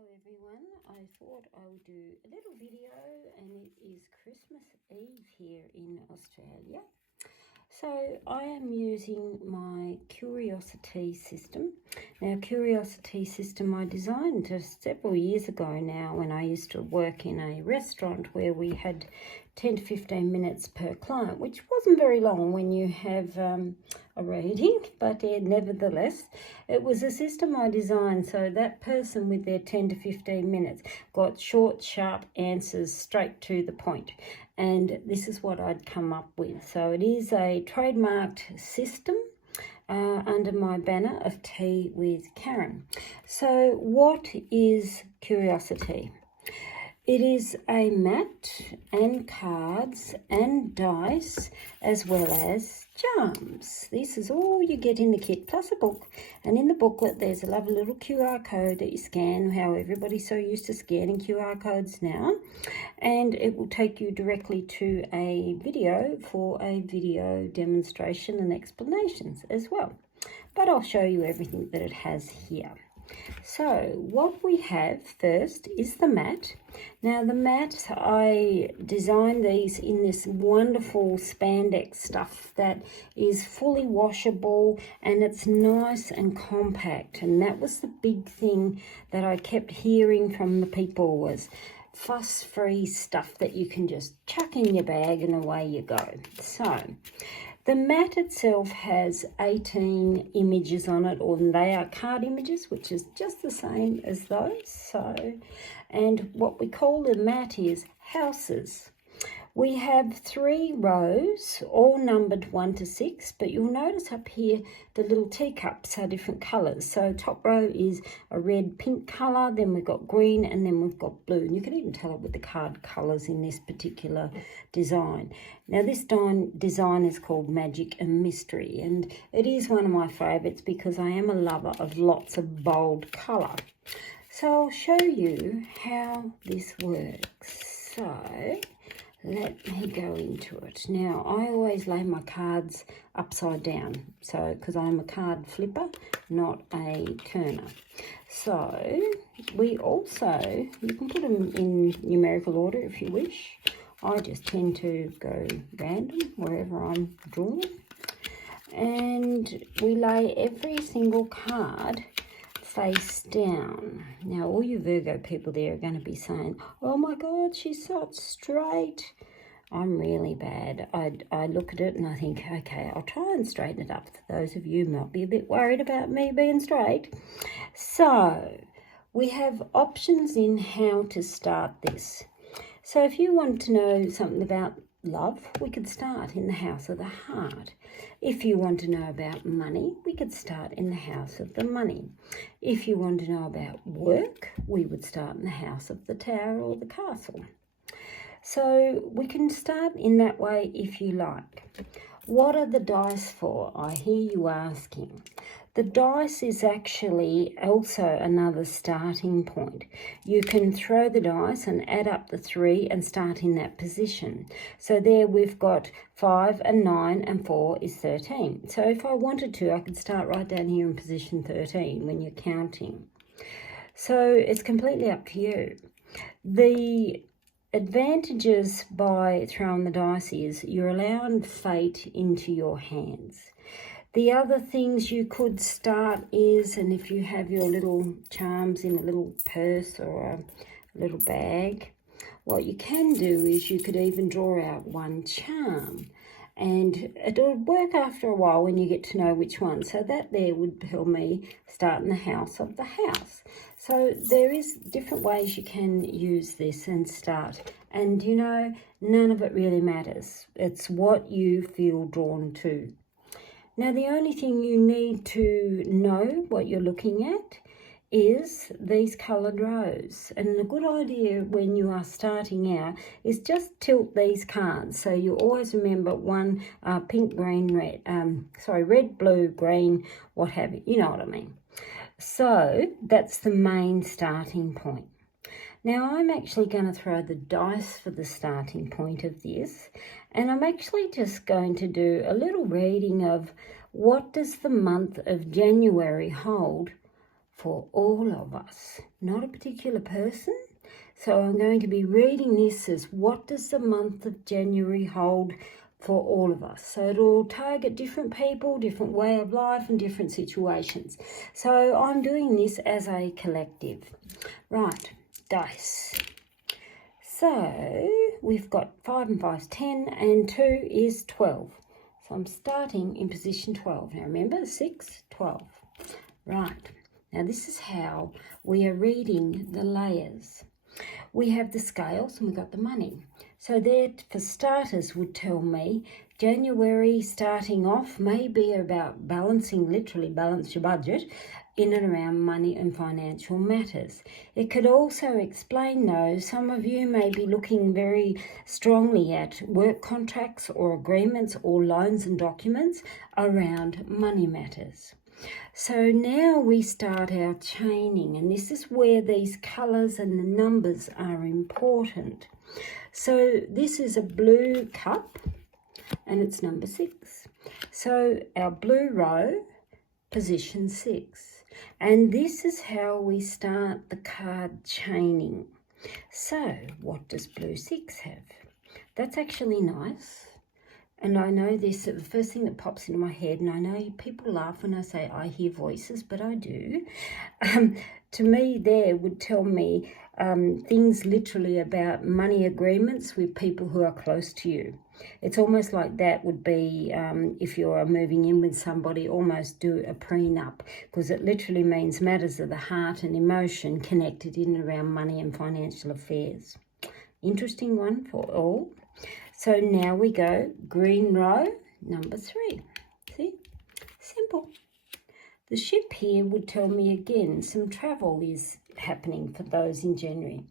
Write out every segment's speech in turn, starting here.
Hello everyone, I thought I would do a little video, and it is Christmas Eve here in Australia. So I am using my Curiosity system. Now Curiosity system I designed just several years ago now, when I used to work in a restaurant where we had 10 to 15 minutes per client, which wasn't very long when you have a reading, but nevertheless it was a system I designed so that person with their 10 to 15 minutes got short, sharp answers straight to the point. And this is what I'd come up with. So it is a trademarked system under my banner of Tea with Karin. So what is Curiosity? It is a mat and cards and dice, as well as charms. This is all you get in the kit, plus a book. And in the booklet there's a lovely little QR code that you scan, how everybody's so used to scanning QR codes now. And it will take you directly to a video for a video demonstration and explanations as well. But I'll show you everything that it has here. So what we have first is the mat. Now the mat, I designed these in this wonderful spandex stuff that is fully washable, and it's nice and compact. And that was the big thing that I kept hearing from the people, was fuss-free stuff that you can just chuck in your bag and away you go. So the mat itself has 18 images on it, or they are card images, which is just the same as those. So, and what we call the mat is houses. We have 3 rows, all numbered 1 to 6, but you'll notice up here the little teacups are different colours. So top row is a red pink colour, then we've got green, and then we've got blue. And you can even tell it with the card colours in this particular design. Now this design is called Magic and Mystery, and it is one of my favourites because I am a lover of lots of bold colour. So I'll show you how this works. So let me go into it. Now, I always lay my cards upside down, so because I'm a card flipper, not a turner. So we also, you can put them in numerical order if you wish. I just tend to go random wherever I'm drawn. And we lay every single card face down. Now all you Virgo people there are going to be saying, oh my God, she's so straight. I'm really bad. I look at it and I think, okay, I'll try and straighten it up. For those of you who might be a bit worried about me being straight. So we have options in how to start this. So if you want to know something about love, we could start in the house of the heart. If you want to know about money, we could start in the house of the money. If you want to know about work, we would start in the house of the tower or the castle. So we can start in that way if you like. What are the dice for? I hear you asking. The dice is actually also another starting point. You can throw the dice and add up the 3 and start in that position. So there we've got 5 and 9 and 4 is 13. So if I wanted to, I could start right down here in position 13 when you're counting. So it's completely up to you. The advantages by throwing the dice is you're allowing fate into your hands. The other things you could start is, and if you have your little charms in a little purse or a little bag, what you can do is you could even draw out 1 charm. And it'll work after a while when you get to know which one. So that there would tell me start in the house of the house. So there is different ways you can use this and start. And you know, none of it really matters. It's what you feel drawn to. Now the only thing you need to know what you're looking at is these coloured rows. And a good idea when you are starting out is just tilt these cards. So you always remember one pink, green, red, red, blue, green, what have you. You know what I mean. So that's the main starting point. Now I'm actually going to throw the dice for the starting point of this, and I'm actually just going to do a little reading of what does the month of January hold for all of us, not a particular person. So I'm going to be reading this as what does the month of January hold for all of us. So it'll target different people, different way of life and different situations. So I'm doing this as a collective. Right, dice. So we've got 5 and 5 is 10 and 2 is 12. So I'm starting in position 12. Now remember, 6, 12. Right, now this is how we are reading the layers. We have the scales and we've got the money. So there, for starters, would tell me January starting off may be about balancing, literally balance your budget in and around money and financial matters. It could also explain, though, some of you may be looking very strongly at work contracts or agreements or loans and documents around money matters. So now we start our chaining, and this is where these colours and the numbers are important. So this is a blue cup and it's number 6. So our blue row, position 6. And this is how we start the card chaining. So what does blue 6 have? That's actually nice. And I know this, the first thing that pops into my head, and I know people laugh when I say I hear voices, but I do. To me, there would tell me things literally about money agreements with people who are close to you. It's almost like that would be, if you're moving in with somebody, almost do a prenup, because it literally means matters of the heart and emotion connected in and around money and financial affairs. Interesting one for all. So now we go green row, number 3. See? Simple. The ship here would tell me again some travel is happening for those in January.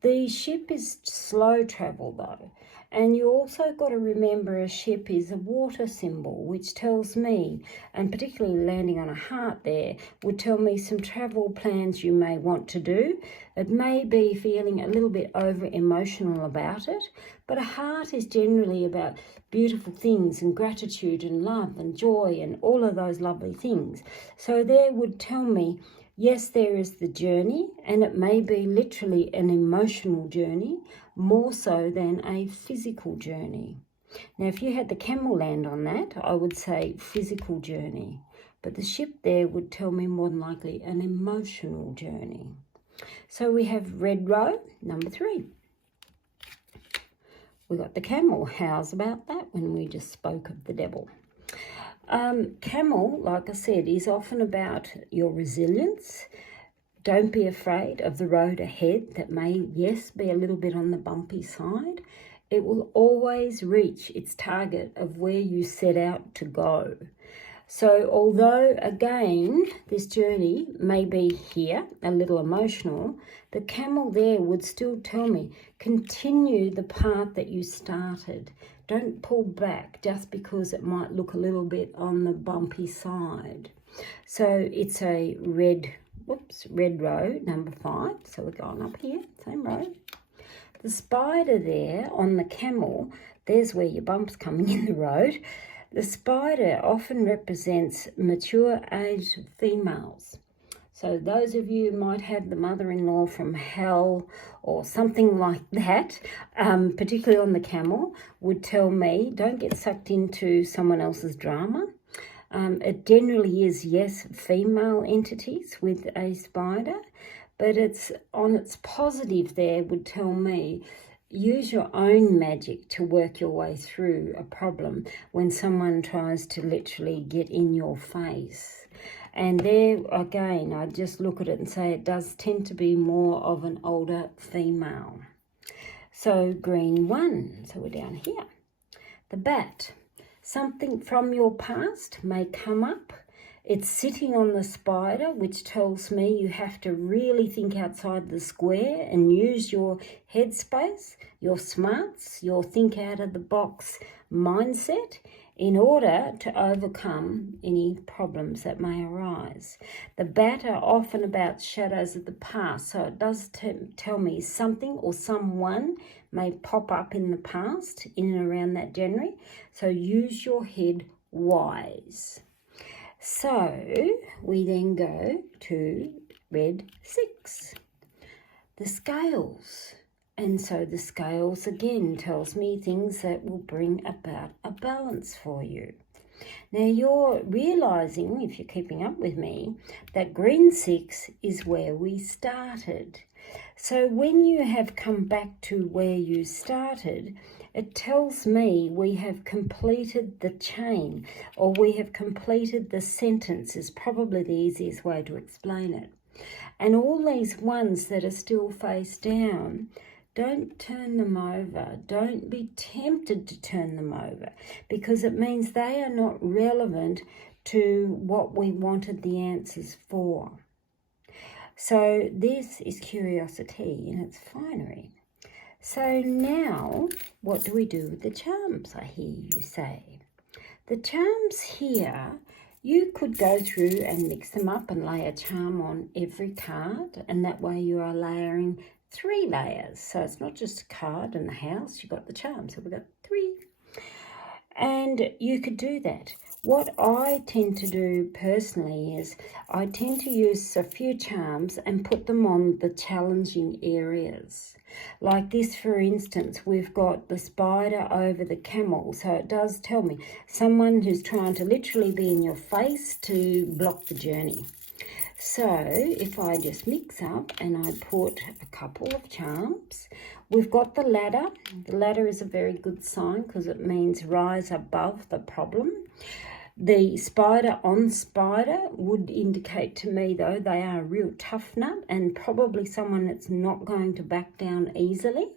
The ship is slow travel though. And you also got to remember a ship is a water symbol, which tells me, and particularly landing on a heart there, would tell me some travel plans you may want to do. It may be feeling a little bit over emotional about it, but a heart is generally about beautiful things and gratitude and love and joy and all of those lovely things. So there would tell me, yes, there is the journey, and it may be literally an emotional journey, more so than a physical journey. Now, if you had the camel land on that, I would say physical journey. But the ship there would tell me more than likely an emotional journey. So we have red row, number 3. We got the camel. How's about that when we just spoke of the devil? Camel, like I said, is often about your resilience. Don't be afraid of the road ahead that may, yes, be a little bit on the bumpy side. It will always reach its target of where you set out to go. So although, again, this journey may be here, a little emotional, the camel there would still tell me, continue the path that you started. Don't pull back just because it might look a little bit on the bumpy side. So it's a red row, number 5. So we're going up here, same row. The spider there on the camel, there's where your bump's coming in the road. The spider often represents mature aged females. So those of you who might have the mother-in-law from hell or something like that, particularly on the camel, would tell me, don't get sucked into someone else's drama. It generally is, yes, female entities with a spider, but it's on its positive there would tell me, use your own magic to work your way through a problem when someone tries to literally get in your face. And there, again, I just look at it and say it does tend to be more of an older female. So green 1, so we're down here. The bat. Something from your past may come up. It's sitting on the spider, which tells me you have to really think outside the square and use your headspace, your smarts, your think out of the box mindset in order to overcome any problems that may arise. The bat are often about shadows of the past, so it does tell me something or someone may pop up in the past, in and around that January. So use your head wise. So we then go to red 6. The scales. And so the scales again tells me things that will bring about a balance for you. Now you're realising, if you're keeping up with me, that green 6 is where we started. So when you have come back to where you started, it tells me we have completed the chain, or we have completed the sentence is probably the easiest way to explain it. And all these ones that are still face down, don't turn them over. Don't be tempted to turn them over, because it means they are not relevant to what we wanted the answers for. So this is curiosity in its finery. So now, what do we do with the charms, I hear you say? The charms here, you could go through and mix them up and lay a charm on every card, and that way you are layering 3 layers. So it's not just a card and the house, you've got the charm. So we've got 3. And you could do that. What I tend to do personally is I tend to use a few charms and put them on the challenging areas. Like this, for instance, we've got the spider over the camel. So it does tell me someone who's trying to literally be in your face to block the journey. So if I just mix up and I put a couple of charms, we've got the ladder. The ladder is a very good sign because it means rise above the problem. The spider on spider would indicate to me, though, they are a real tough nut and probably someone that's not going to back down easily.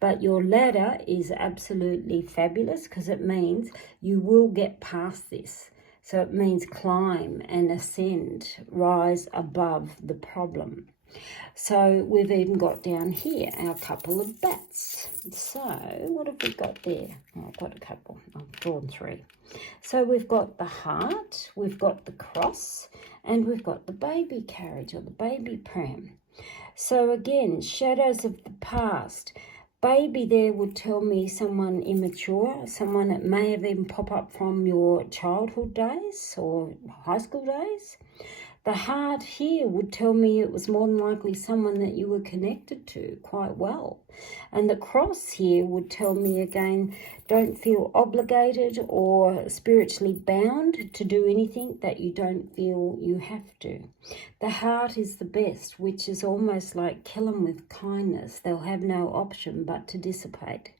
But your ladder is absolutely fabulous because it means you will get past this. So it means climb and ascend, rise above the problem. So we've even got down here our couple of bats. So what have we got there? Oh, I've got a couple. I've drawn 3. So we've got the heart, we've got the cross, and we've got the baby carriage or the baby pram. So again, shadows of the past. Baby there would tell me someone immature, someone that may have even popped up from your childhood days or high school days. The heart here would tell me it was more than likely someone that you were connected to quite well. And the cross here would tell me again, don't feel obligated or spiritually bound to do anything that you don't feel you have to. The heart is the best, which is almost like kill them with kindness. They'll have no option but to dissipate.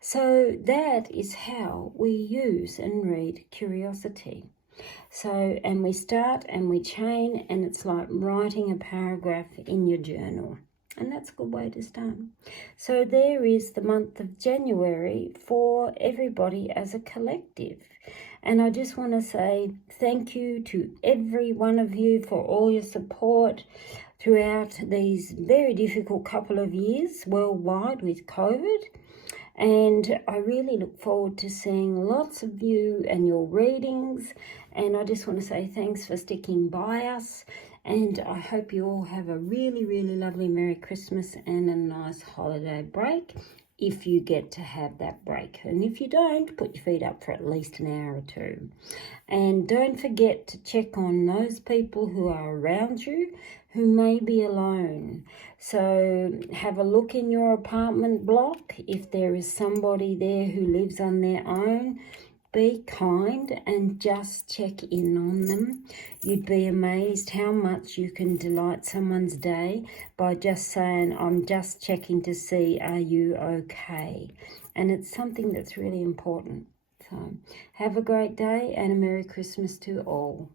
So that is how we use and read curiosity. So, and we start and we chain, and it's like writing a paragraph in your journal. And that's a good way to start. So there is the month of January for everybody as a collective. And I just want to say thank you to every one of you for all your support throughout these very difficult couple of years worldwide with COVID. And I really look forward to seeing lots of you and your readings. And I just want to say thanks for sticking by us. And I hope you all have a really, really lovely Merry Christmas and a nice holiday break, if you get to have that break. And if you don't, put your feet up for at least an hour or 2. And don't forget to check on those people who are around you who may be alone. So have a look in your apartment block. If there is somebody there who lives on their own, be kind and just check in on them. You'd be amazed how much you can delight someone's day by just saying, I'm just checking to see, are you okay? And it's something that's really important. So have a great day and a Merry Christmas to all.